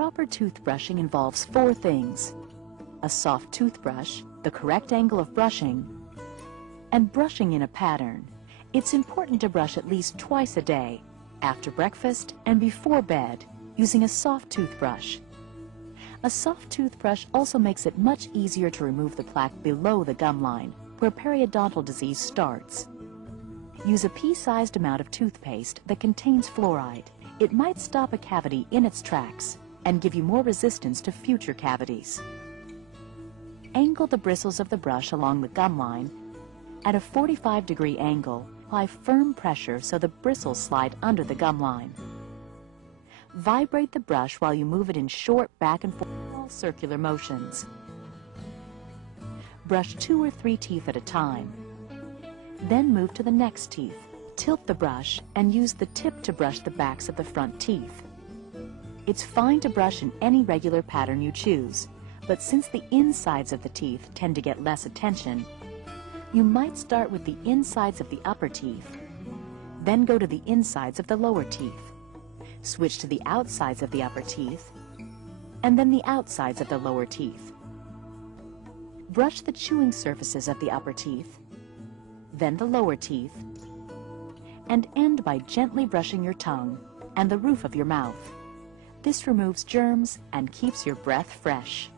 Proper toothbrushing involves four things: a soft toothbrush, the correct angle of brushing, and brushing in a pattern. It's important to brush at least twice a day, after breakfast and before bed, using a soft toothbrush. A soft toothbrush also makes it much easier to remove the plaque below the gum line, where periodontal disease starts. Use a pea-sized amount of toothpaste that contains fluoride. It might stop a cavity in its tracks and give you more resistance to future cavities. Angle the bristles of the brush along the gum line at a 45-degree angle. Apply firm pressure so the bristles slide under the gum line. Vibrate the brush while you move it in short back and forth circular motions. Brush 2 or 3 teeth at a time. Then move to the next teeth. Tilt the brush and use the tip to brush the backs of the front teeth. It's fine to brush in any regular pattern you choose, but since the insides of the teeth tend to get less attention, you might start with the insides of the upper teeth, then go to the insides of the lower teeth, switch to the outsides of the upper teeth, and then the outsides of the lower teeth. Brush the chewing surfaces of the upper teeth, then the lower teeth, and end by gently brushing your tongue and the roof of your mouth. This removes germs and keeps your breath fresh.